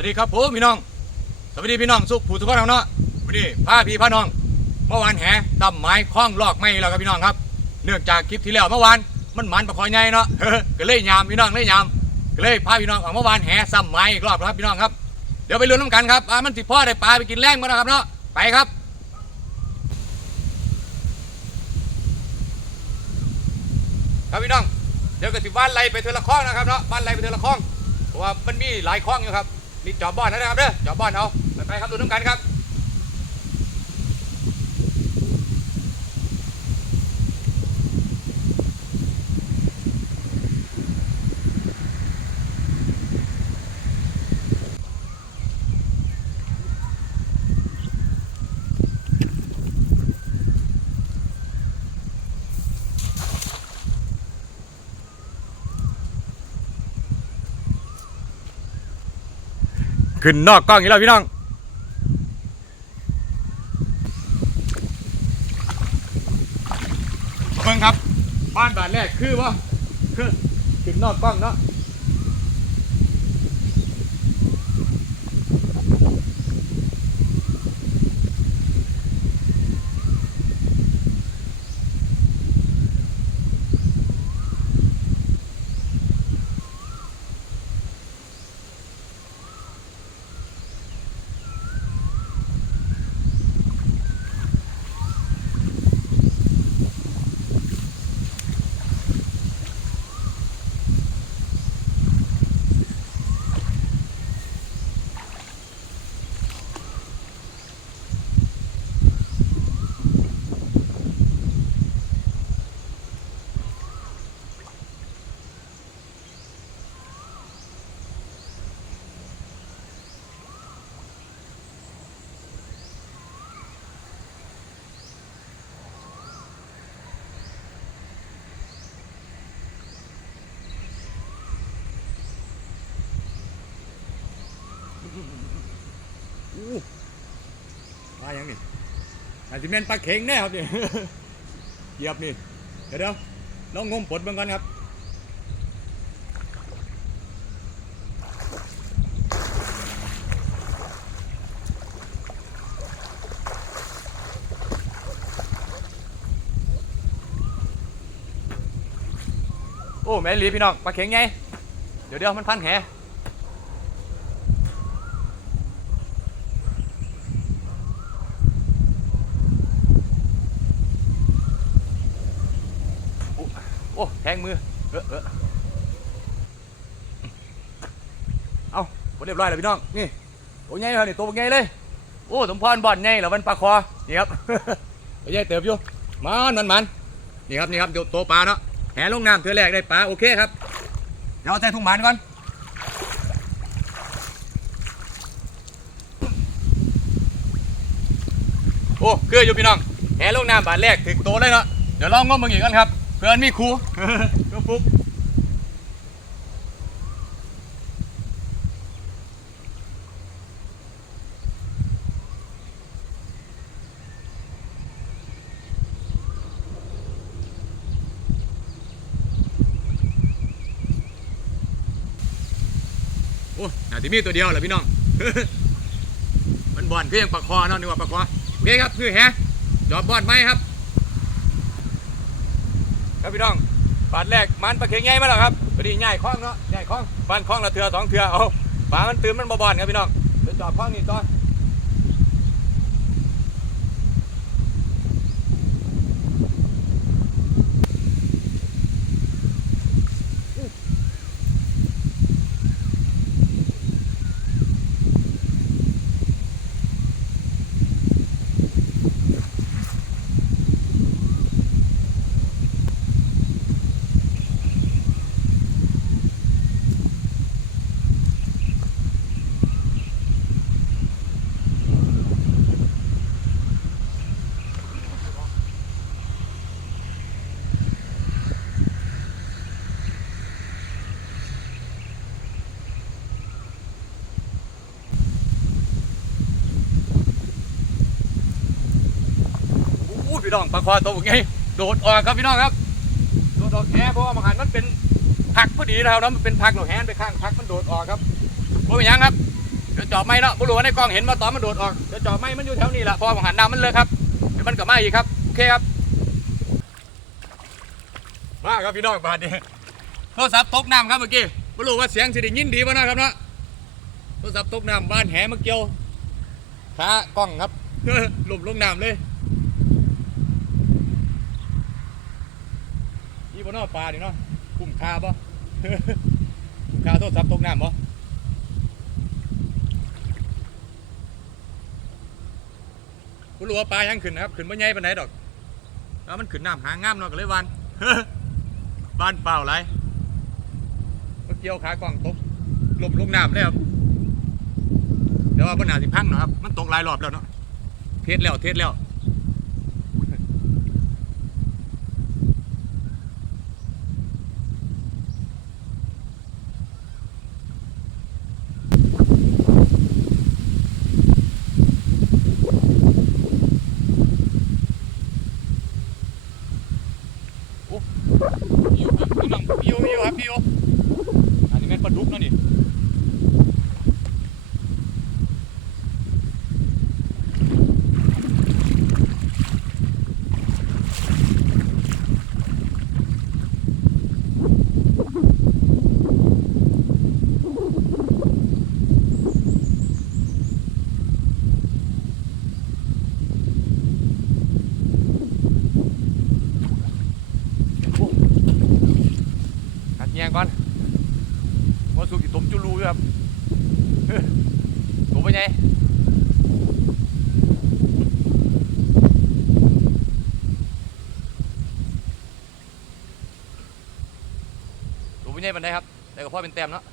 วัสดีครับผมพี่น้อง สวัสดีพี่น้องสุขผู้ทุกคนเนาะวันนี้พาพี่พาน้อง เมื่อวานแห่ดำไม้คล้องลอกไม้แล้วครับพี่น้องครับ เนื่องจากคลิปที่แล้วเมื่อวานมันหมันประคอยใหญ่เนาะก็เลยยามพี่น้องเลยยามก็เลยพาพี่น้องเอาเมื่อวานแห่ซ้ำไม้อีกรอบนะครับพี่น้องครับเดี๋ยวไปลุ้นน้ำกันครับอ่ามันสิพ่อได้ปลาไปกินแรงมั้นะครับเนาะไปครับครับพี่น้องเดี๋ยวก็สิบ้านไล่ไปเทอละคล้องนะครับเนาะบ้านไล่ไปเทอละคล้องเพราะว่ามันมีหลายคล้องอยู่ครับ มีจอบบ้านนะครับเด้อจอบบ้านเอาไปไปครับดูน้ำกันครับ ขึ้นนอกกล้องอีกแล้วพี่น้องเบิ่งครับ บ้านบานแรกคือว่าคือขึ้นนอกกล้องเนาะ อู้ปลาอย่างนี้อาจจะเป็นปลาเข็งแน่ครับนี่เหยียบนี่เดี๋ยวเดียวลองงมปลดเบิ่งก่อนครับโอ้แม่นอีหลีพี่น้องปลาเข็งไงเดี๋ยวเดี๋ยวมันพันแห โอ้โอ้แทงมือ เออเออเอาหมดเรียบร้อยแล้วพี่น้อง นี่ตัวใหญ่เลยนี่ตัวใหญ่เลย โอ้ สมพรบ่อนใหญ่แล้วมันปลาคอ นี่ครับ ตัวใหญ่เติบอยู่ มันมันมันนี่ครับนี่ครับอยู่ตัวปลาเนาะ แหลงน้ำเทือแรกได้ปลาโอเคครับ เดี๋ยวเอาใส่ถุงหมันก่อนโอ้คืออยู่พี่น้องแหลงน้ำบาทแรกถึงโตเลยเนาะ เดี๋ยวลองงมมึงอีกกันครับ เพื่อนมีครู ก็ปุ๊บโอ้อาจจะมีตัวเดียวแหละพี่น้อง มันบอลเพียงปลาคอเนาะนึกว่าปลาคอโอเคครับคือแฮะจอบบอลไหมครับ ครับพี่น้อง ปาดแรกมันปลาเข็งใหญ่มาแล้วครับพอดีใหญ่คล้องเนาะใหญ่คล้องปานคล้องละเถื่อสองเถื่อเอาปลามันตื่นมันบ่บอนครับพี่น้องเดี๋ยวจอบคล้องนี่ต่อด พี่น้องปลาคอตัวไงโดดออกครับพี่น้องครับโดดออกแหเพราะว่ามังหันมันเป็นผักพอดีนะครับแล้วมันเป็นผักหนูแหนไปข้างผักมันโดดออกครับโอ้ยยังครับเดี๋ยวจอบไม้เนาะบ่รู้ว่าในกล้องเห็นมาตอนมันโดดออกเดี๋ยวจอบไม้มันอยู่แถวนี้แหละพอผมหันน้ำมันเลยครับเดี๋ยวมันก็มาอีกครับโอเคครับมาครับพี่น้องบาดนี้โทรศัพท์ตกน้ำครับเมื่อกี้บ่รู้ว่าเสียงสิได้ยินดีบ่เนะครับเนาะโทรศัพท์ตกน้ำบ้านแหมาเกี่ยวขากล้องครับหลุมลงน้ำเลยนี่ บ่เนาะปลานี่เนาะคุ้มค่าบ่คุ้มค่าโทรศัพท์ตกน้ำบ่บ่รู้ว่าปลายังขึ้นนะครับขึ้นบ่ใหญ่ปานใดดอกแล้วมันขึ้นน้ำหางงามเนาะก็เลยวานบ้านเปล่าไรมาเกี่ยวขากล้องตกลมลงน้ำเลยครับเดี๋ยวว่าปัญหาสิพังเนาะครับมันตกหลายรอบแล้วเนาะเทสแล้วเทสแล้วอยู่ครับพี่น้องอยู่อยู่ครับพี่อยู่อันนี้แม่นปลาดุกเนาะนี่หัดแยงก่อนว่าสุกอยู่ต้มจุลูอยู่ครับ ตัวเป็นไงตัวเป็นไงเป็นไงครับ แต่ก็ พ่อเป็นแต้มเนาะ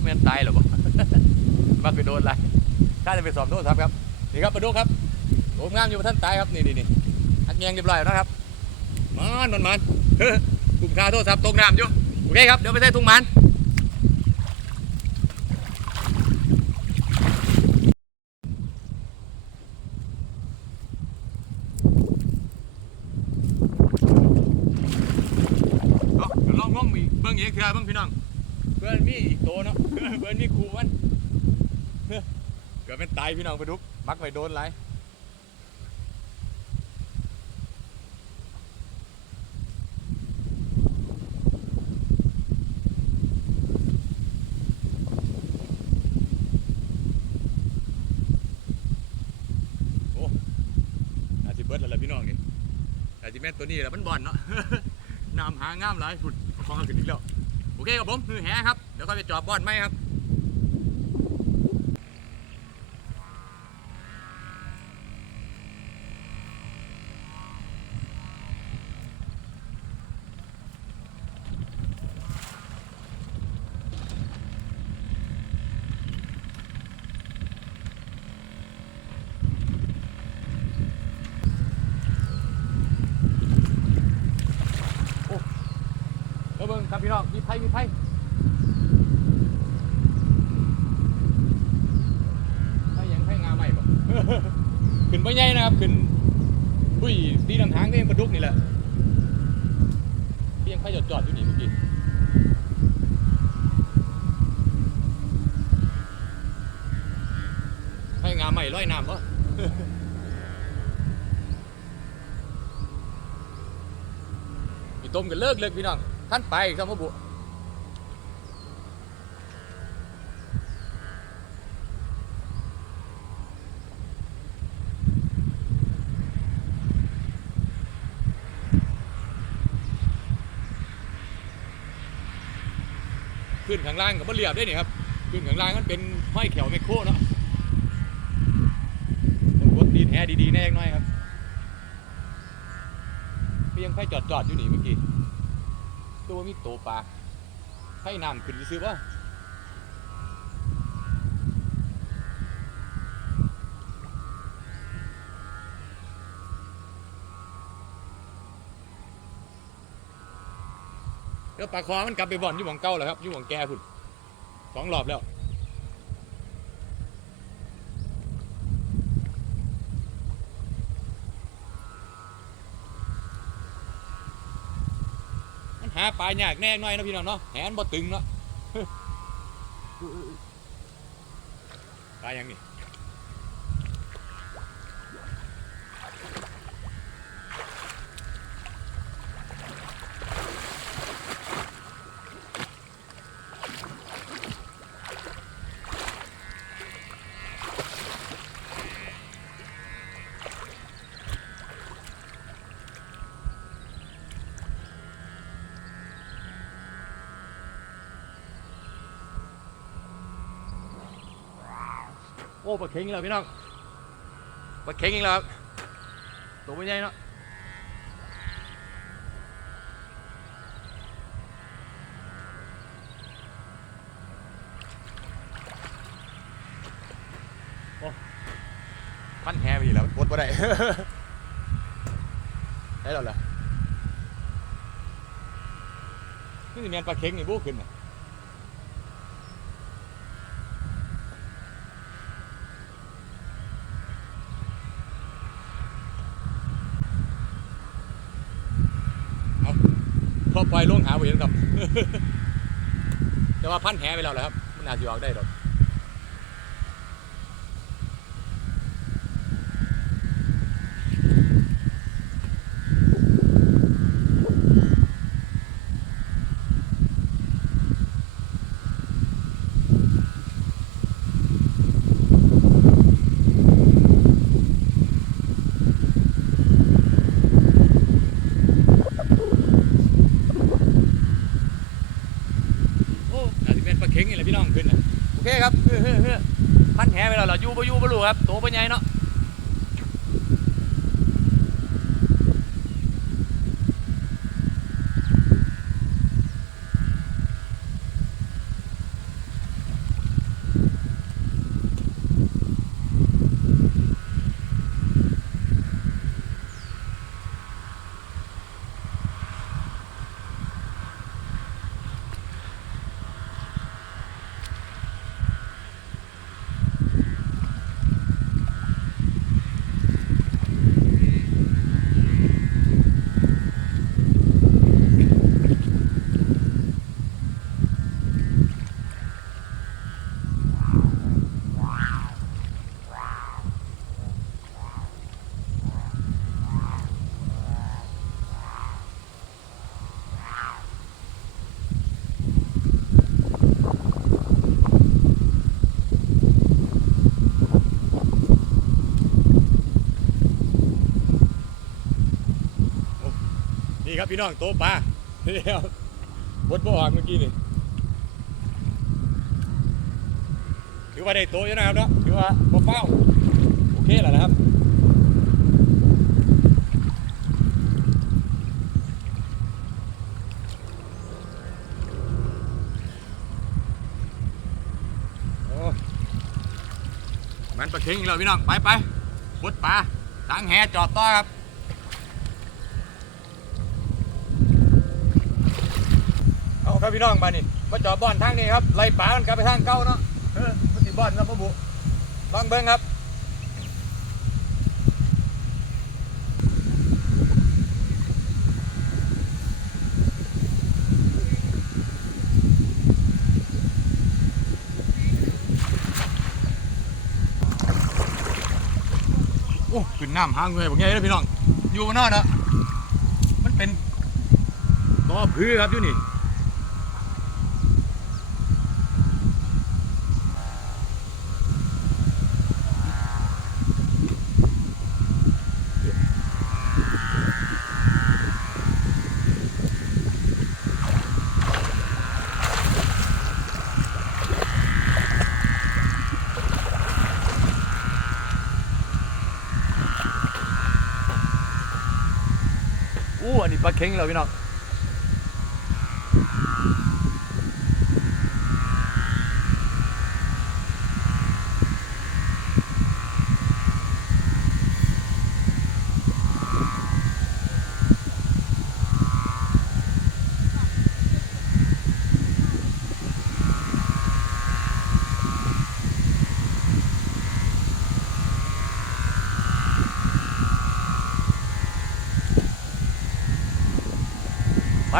ไม่งั้นตายหรอบ่มาไปโดนอะไรข้าจะไปสอบโทษครับครับ นี่ครับมาดูครับโอ้งามอยู่บ่ท่านตายครับ นี่นี่นี่ ยงเรียบร้อยแล้วนะครับมันมันมันเฮ้ยถุงคาโทษครับตกน้ำอยู่โอเคครับเดี๋ยวไปใส่ถุงมันเอาเดี๋ยวลองลองมีเบิ้งอีกเถื่อเบิ้งพี่น้องเพื่อนมีอีกตัวเนาะเพื่อนมีครูมันเกือบเป็นตายพี่น้องไปดุกมักไปโดนไรโอ้อาจสิเบิดแล้วล่ะพี่น้องนี่อาจสิ แม่นตัวนี้แหละมันบอลเนาะ นำหางามหลายหุดคลองขึ้นอีกแล้ว โอเคครับผมคือแหครับ เดี๋ยวก็ไปจอบบอลไหมครับ เดี๋ยวเบิ่งครับพี่น้องมีไพ่มีไพ่ไพ่หยังไพ่งาใหม่บ่ ขึ้นไม่ใหญ่นะครับขึ้นอุ้ยตีน้ำทางก็ยังประดุกนี่แหละที่ยังไพ่จอดจอดอยู่นี่เมื่อกี้ไพ่งาใหม่ร้อยน้ำปะมีต้มกันเลิกเลิกพี่น้องท่านไปสมบุ ขึ้นข้างล่างกับมะเรียบได้นี่ครับขึ้นข้างล่างมันเป็นห้อยแขวไมโครเนาะต้องกดดีแท้ดีๆแน่หน่อยครับก็ยังไฟจอดจอดๆอยู่นี่เมื่อกี้ตัวมีโตปลาให้น้ำขึ้นซื้อป่ะ เดี๋ยวปลาคอมันกลับไปบ่อนอยู่หมองเก่าแล้วครับอยู่หมองแก่พุ่นสองรอบแล้วมันหาปลายากแน่หน่อยนะพี่น้องเนาะแหนบ่ตึงเนาะปลายังนี่ โอ้ปลาเข็งอีกแล้วพี่น้องปลาเข็งอีกแล้วครับตัวไม่ใหญ่เนาะโอ้พันแฮไปอีกแล้วกดบ่ได้ได้แล้วเหรอนี่สิแมนปลาเข็งนี่บูขึ้นน่ะ พอ ปล่อยลงหาไปเห็นครับ แต่ว่าพันแหไปแล้วแหละครับ มันอาจจะออกได้หรอกโอ้อาจจะเป็นปลาเข็งนี่แหละพี่น้องขึ้นน่ะโอ เฮ้อเฮ้อเฮ้อพันแหไปแล้วเหรออยู่บ่อยู่บ่รู้ครับโตบ่ใหญ่เนาะ นี่ครับพี่น้องโตปลาเดี๋ยวบดบ่ออกเมื่อกี้นี่ถือว่าได้โตอยู่นะครับเนาะถือว่าบ่เป้าโอเคแล้วนะครับโอ้มันปลาเค็งอีกแล้วพี่น้องไปไปบดปลาสังแหจอบต่อครับ ครับพี่น้องมานี่มาจอดบ่อนทางนี้ครับไล่ป่ามันกลับไปทางเก่าเนาะเออมันสิบ่อนครับพ่อบุลองเบิ่งครับโอ้ขึ้นน้ำหางเงยบอกไงเลยพี่น้อง อยู่บนนอกนะมันเป็นต่อพื้นครับอยู่นี่ อู้อันนี้ปลาเค็งแล้วพี่น้อง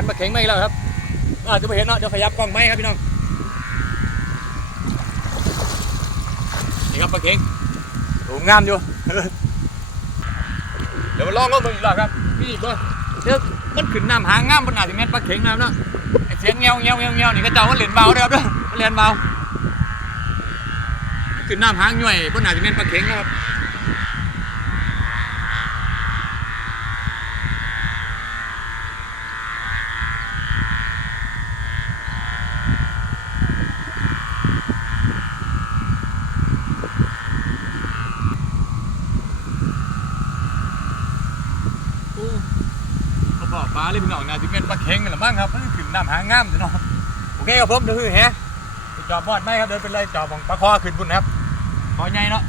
พันปลาเข็งไม่แล้วครับอาจจะไม่เห็นเนาะเดี๋ยวขยับกล้องไหมครับพี่น้องนี่ครับปลาเข็งถูงามอยู่เดี๋ยวมาลองรถมึงอีกรอบครับพี่อีกด้วยเดี๋ยวมันขึ้นน้ำหางงามบนหนาถึงแม่นปลาเข็งน้ำเนาะไอ้เสียงเงี้ยวเงี้ยวเงี้ยวเงี้ยวนี่ก็เจ้าว่าเหรียญเบาเด้อครับเด้อเหรียญเบาขึ้นน้ำหางย่อยบนหนาถึงแม่นปลาเข็งนะครับ โอ้เขาบอก ปลาเลยพี่น้องนะถึงเป็นปลาเค็งกันหรือมั้งครับมันขึ้นน้ำหางงามจ้ะเนาะโอเคครับผมเดี๋ยวือแฮะจอบบอดไหมครับเดินไปเลยจอบของปลาคอขึ้นบุญนครับคอใหญ่เนาะ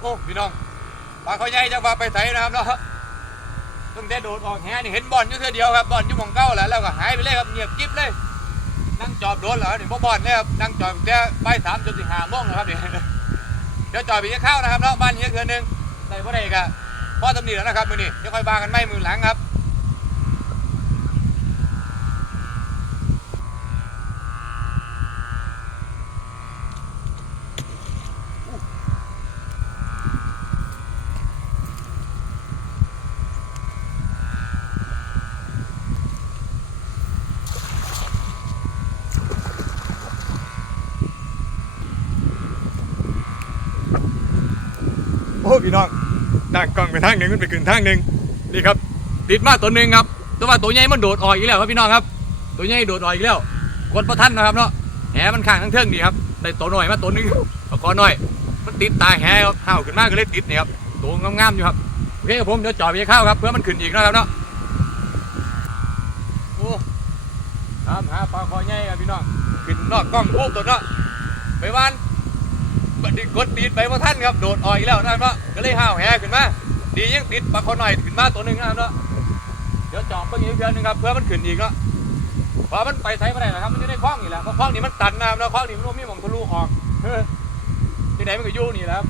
โอ้พี่น้องปลาคอใหญ่จะว่าไปไถนะครับเนาะตั้งแต่โดดออกแฮนี่เห็นบอลอยู่เท่าเดียวครับบอลอยู่มองเก้าแล้วแล้วก็หายไปเลยครับเงียบกิ๊บเลยนั่งจอบโดนเหรอนี่บ่บอลเนี่ยครับนั่งจอบแต่บ่ายสามจนถึงห้าโมงนะครับเนี่ย เดี๋ยวจอบไปกินข้าวนะครับเนาะบ้านเยี่ยเคืนหนึงได้บ่ได้กะพ่อตำหนิแล้วนะครับมือนี้เดี๋ยวค่อยบางกันไม่มือหลังครับโอ้ พี่น้องตั้งกล้องไปทางหนึ่งมันไปกึ่งทางหนึ่งนี่ครับ ติดมาตัวหนึ่งครับแต่ว่าตัวใหญ่มันโดดออกอีกแล้วครับพี่น้องครับ ตัวใหญ่โดดออกอีกแล้วกดประทันนะครับเนาะแหมันข้างทั้งเทิงดีครับได้ตัวหน่อยมาตัวหนึ่งปลาคอหน่อย มันติดตาแหครับข้าวขึ้นมาก็เลยติดนี่ครับตัวงามๆอยู่ครับโอเคกับผมเดี๋ยวจ่อไปข้าวครับเพื่อมันขึ้นอีกนะครับเนาะโอ้ตามหาปลาคอใหญ่ครับพี่น้องขึ้นนอกกล้องโอ้ตัวเนาะไปวาน บัดนี้กดตีนไปว่าท่านครับโดดออยอีกแล้วนะครับเนาะก็เลยห้าวแห่ขึ้นมาดียังติดปลาคอหน่อยขึ้นมาตัวหนึ่งนะครับเนาะเดี๋ยวจอบเพิ่งอีกเพื่อนหนึงครับเพื่อมันขึ้นอีกเนาะเพราะมันไปไทยไม่ได้นะครับมันอยู่ในคลองนี่แหละเพราะคลองนี้มันตันน้ำแล้วคลองนี้มันบ่มีหมองทะลุออกเฮ้อที่ไหนมันก็ยู่นี่แหละครับ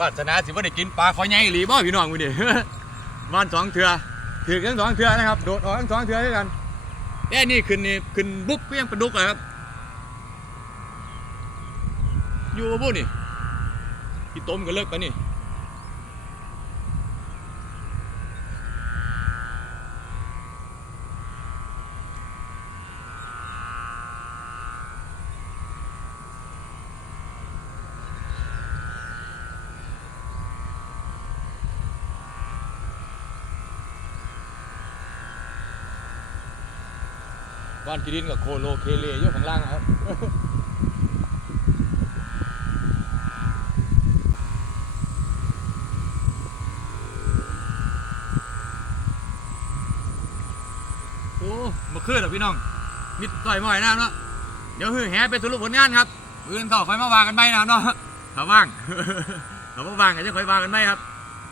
วาสนาสิว่าได้กินปลาคอใหญ่อีหรือบ่พี่น้องมื้อนี้ บ้านสองเถื่อถือกันสองเถื่อนะครับโดดออกกันสองเถื่อด้วยกันแต่นี่ขึ้นนี่ขึ้นบุ๊บก็ยังปลาดุกอะครับ อยู่บ่นี่พี่ต้มก็เลิกไปนี่ บ้านกิดินกับโคโลเคเลอยู่ข้างล่างครับโอ้มาขึ้นหรอพี่น้องมิดต่อยมอยน้ำเนาะเดี๋ยวฮือแหไปสรุปผลงานครับปืนต่อคอยมาวางกันไปนะเนาะถ้าว่างถ้าว่างก็จะคอยวางกันไปครับ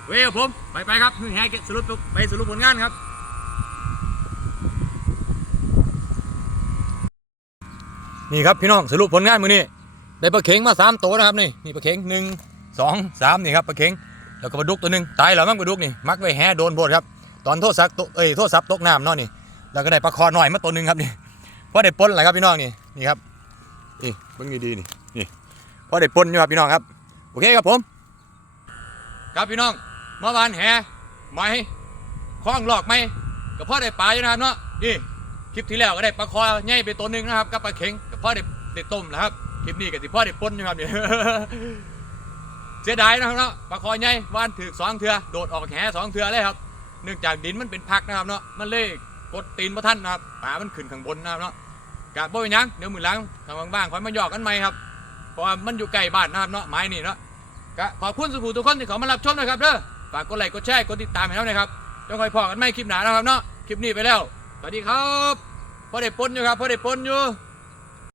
เว้ยผมไปไปครับฮือแหสรุปไปสรุปผลงานครับ นี่ครับพี่น้องสรุปผลงานมือนี้ได้ปลาเข็งมาสามตัวนะครับนี่นี่ปลาเข็งหนึ่งสองสามนี่ครับปลาเข็งแล้วก็ปลาดุกตัวหนึ่งตายแล้วมั้งปลาดุกนี่มักไว้แห่โดนโบดครับตอนโทษซักตกเอ้ยโทษซับตกน้ำเนาะนี่แล้วก็ได้ปลาคอหน่อยมาตัวหนึ่งครับนี่พอได้ปนอะไรครับพี่น้องนี่นี่ครับนี่เบิ่งดีๆนี่นี่พอได้ปนอยู่ครับพี่น้องครับโอเคครับผม ครับพี่น้องเมื่อวานแห่ไหมคล้องหลอกไหมก็พอได้ปลาอยู่นะครับเนาะนี่ คลิปที่แล้วก็ได้ปลาคอใหญ่ไปตัวหนึ่งนะครับกับปลาเข็งกับพ่อได้กด็ต้มนะครับคลิปนี้กับที่พ่อได้ป้นนะครับเนี่ยเสียดายนะครับเนาะปลาคอใหญ่ว่านถือสองเถือโดดออกแหสองเถือเลยครับ เนื่องจากดินมันเป็นพักนะครับเนาะมันเลยกดตีนพระท่านนะครับป่ามันขึ้นข้างบนนะครับเนาะกาบโบยยังเดี๋ยวมือล้างทางบ้างๆคอยมาหยอกกันไหมครับเพราะมันอยู่ไกลบ้านนะครับเนาะไม้นี่เนาะก็ขอบคุณสุภูทุกคนที่เขามารับชมนะครับเด้อฝากกดไลค์กดแชร์กดติดตามให้เรานะครับจะคอยพอกันไหมคลิปหนานะครับเนาะคลิปนี้ไปแล้ว สวัสดีครับพ่อได้ปนอยู่ครับพ่อได้ปนอยู่